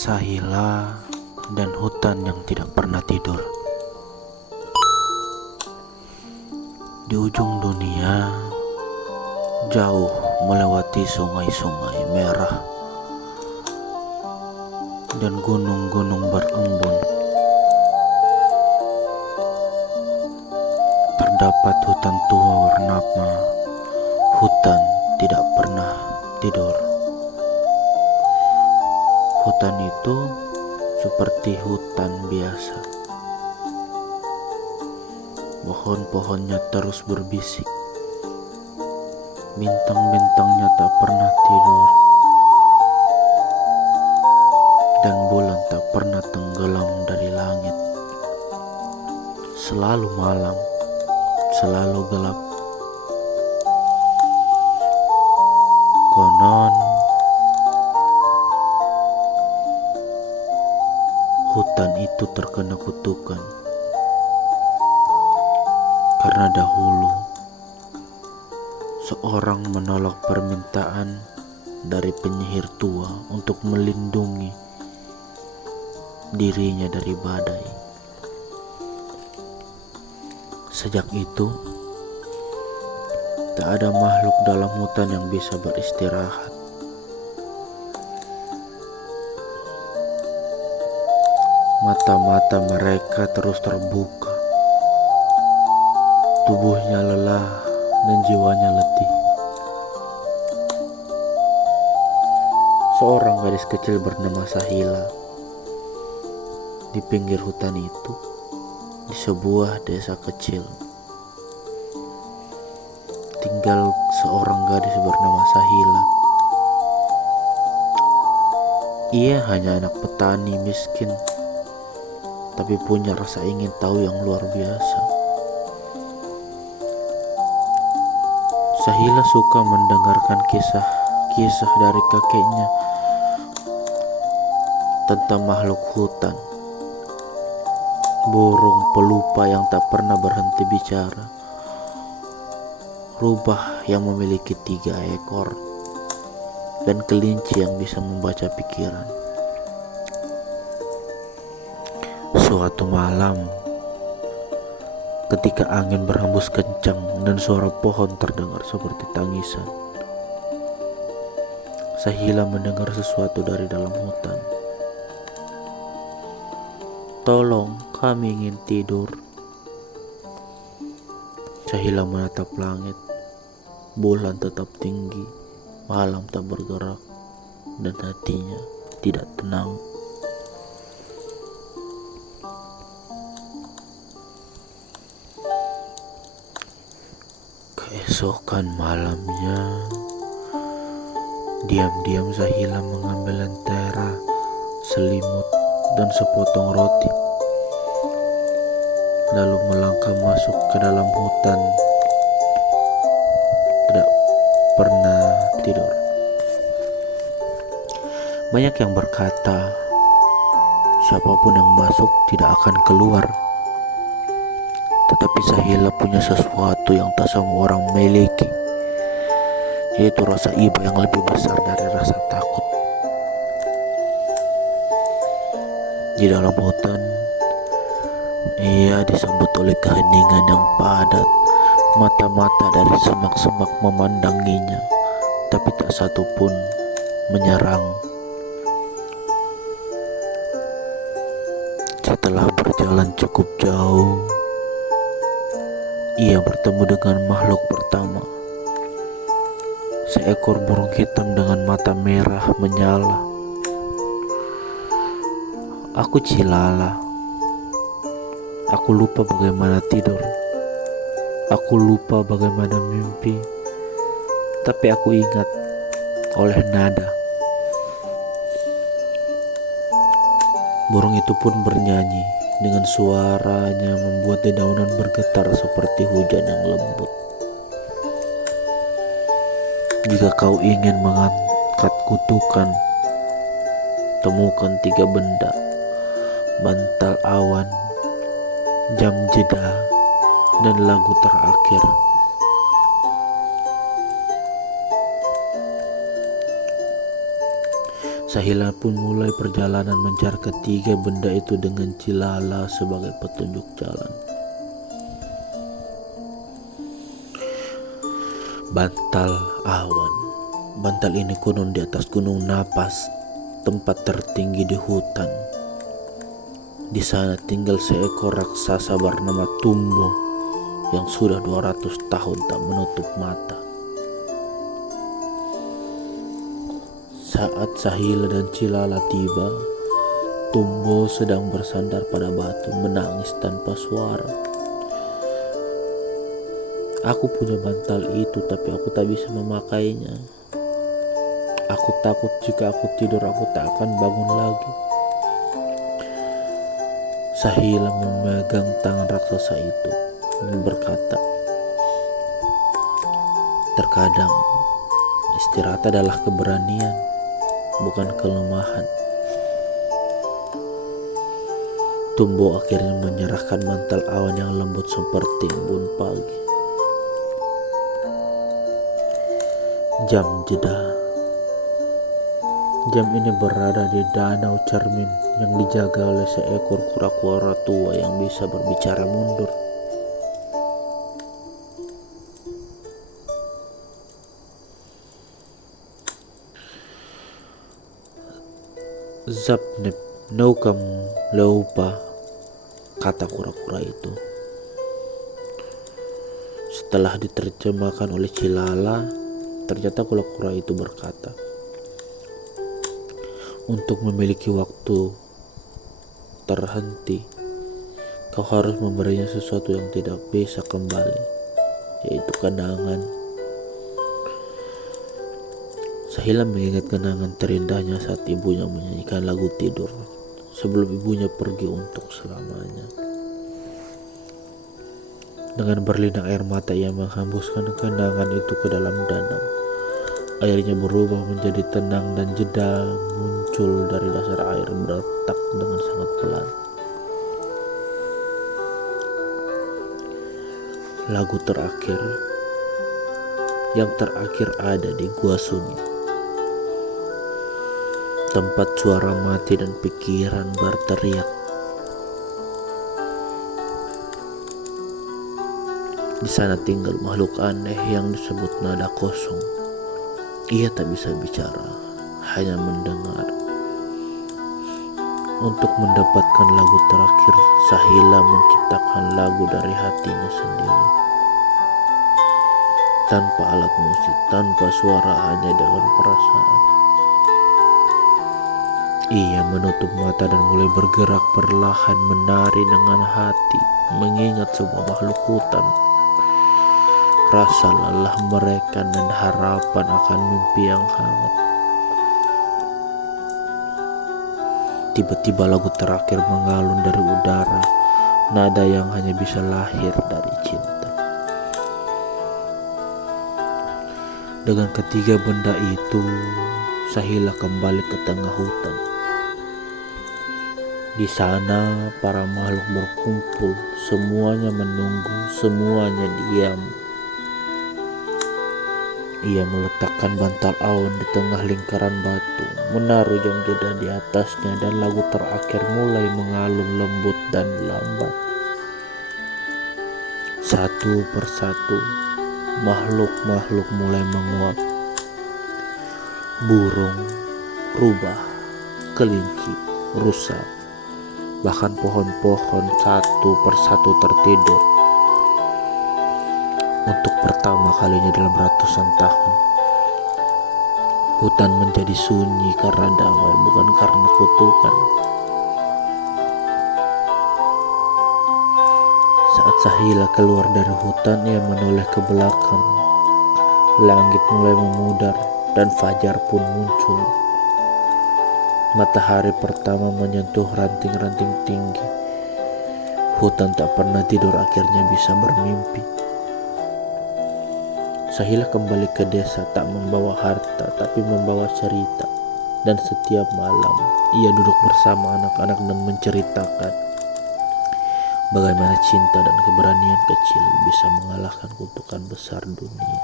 Sahila dan hutan yang tidak pernah tidur. Di ujung dunia, jauh melewati sungai-sungai merah dan gunung-gunung berembun, terdapat hutan tua bernama hutan tidak pernah tidur. Hutan itu seperti hutan biasa. Pohon-pohonnya terus berbisik. Bintang-bintangnya tak pernah tidur. Dan bulan tak pernah tenggelam dari langit. Selalu malam, selalu gelap. Konon hutan itu terkena kutukan karena dahulu seorang menolak permintaan dari penyihir tua untuk melindungi dirinya dari badai. Sejak itu, tak ada makhluk dalam hutan yang bisa beristirahat. Mata-mata mereka terus terbuka. Tubuhnya lelah dan jiwanya letih. Seorang gadis kecil bernama Sahila di pinggir hutan itu, di sebuah desa kecil, tinggal seorang gadis bernama Sahila. Ia hanya anak petani miskin, tapi punya rasa ingin tahu yang luar biasa. Sahila suka mendengarkan kisah-kisah dari kakeknya tentang makhluk hutan, burung pelupa yang tak pernah berhenti bicara, rubah yang memiliki 3 ekor, dan kelinci yang bisa membaca pikiran. Suatu malam, ketika angin berhembus kencang dan suara pohon terdengar seperti tangisan, Sahila mendengar sesuatu dari dalam hutan. "Tolong, kami ingin tidur." Sahila menatap langit. Bulan tetap tinggi, malam tak bergerak, dan hatinya tidak tenang. Keesokan malamnya, diam-diam Sahila mengambil lentera, selimut, dan sepotong roti, lalu melangkah masuk ke dalam hutan tidak pernah tidur. Banyak yang berkata, siapapun yang masuk tidak akan keluar. Tetapi Sahila punya sesuatu yang tak semua orang miliki, yaitu rasa iba yang lebih besar dari rasa takut. Di dalam hutan, ia disambut oleh keheningan yang padat. Mata-mata dari semak-semak memandanginya, tapi tak satu pun menyerang. Setelah berjalan cukup jauh, ia bertemu dengan makhluk pertama. Seekor burung hitam dengan mata merah menyala. Aku cilala. Aku lupa bagaimana tidur. Aku lupa bagaimana mimpi. Tapi aku ingat oleh nada. Burung itu pun bernyanyi. Dengan suaranya membuat dedaunan bergetar seperti hujan yang lembut. Jika kau ingin mengangkat kutukan, temukan 3 benda: bantal awan, jam jeda, dan lagu terakhir. Sahila pun mulai perjalanan mencari ketiga benda itu dengan Cilala sebagai petunjuk jalan. Bantal awan. Bantal ini konon di atas Gunung Napas, tempat tertinggi di hutan. Di sana tinggal seekor raksasa bernama Tumbo yang sudah 200 tahun tak menutup mata. Saat Sahila dan Cilala tiba, Tumbo sedang bersandar pada batu menangis tanpa suara. Aku punya bantal itu, tapi aku tak bisa memakainya. Aku takut jika aku tidur aku tak akan bangun lagi. Sahila memegang tangan raksasa itu dan berkata, terkadang istirahat adalah keberanian, bukan kelemahan. Tumbo akhirnya menyerahkan bantal awan yang lembut seperti embun pagi. Jam jeda. Jam ini berada di Danau Cermin yang dijaga oleh seekor kura-kura tua yang bisa berbicara mundur. Zapnep naukam leupa, kata kura-kura itu. Setelah diterjemahkan oleh Cilala, ternyata kura-kura itu berkata, untuk memiliki waktu terhenti, kau harus memberinya sesuatu yang tidak bisa kembali, yaitu kenangan. Sahila mengingat kenangan terindahnya saat ibunya menyanyikan lagu tidur sebelum ibunya pergi untuk selamanya. Dengan berlinang air mata ia menghembuskan kenangan itu ke dalam danau. Airnya berubah menjadi tenang dan jeda muncul dari dasar air berdetak dengan sangat pelan. Lagu terakhir yang terakhir ada di gua sunyi, tempat suara mati dan pikiran berteriak. Di sana tinggal makhluk aneh yang disebut nada kosong. Ia tak bisa bicara, hanya mendengar. Untuk mendapatkan lagu terakhir, Sahila menciptakan lagu dari hatinya sendiri. Tanpa alat musik, tanpa suara, hanya dengan perasaan. Ia menutup mata dan mulai bergerak perlahan, menari dengan hati, mengingat sebuah makhluk hutan. Rasa lelah mereka dan harapan akan mimpi yang hangat. Tiba-tiba lagu terakhir mengalun dari udara, nada yang hanya bisa lahir dari cinta. Dengan ketiga benda itu, Sahila kembali ke tengah hutan. Di sana para makhluk berkumpul, semuanya menunggu, semuanya diam. Ia meletakkan bantal awan di tengah lingkaran batu, menaruh jam jeda di atasnya, dan lagu terakhir mulai mengalun lembut dan lambat. Satu persatu, makhluk-makhluk mulai menguap. Burung, rubah, kelinci, rusa, bahkan pohon-pohon satu persatu tertidur. Untuk pertama kalinya dalam ratusan tahun, hutan menjadi sunyi karena damai, bukan karena kutukan. Saat Sahila keluar dari hutan, ia menoleh ke belakang. Langit mulai memudar dan fajar pun muncul. Matahari pertama menyentuh ranting-ranting tinggi. Hutan tak pernah tidur akhirnya bisa bermimpi. Sahila kembali ke desa tak membawa harta tapi membawa cerita. Dan setiap malam ia duduk bersama anak-anak dan menceritakan bagaimana cinta dan keberanian kecil bisa mengalahkan kutukan besar dunia.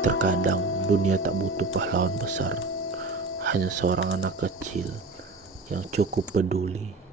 Terkadang dunia tak butuh pahlawan besar, hanya seorang anak kecil yang cukup peduli.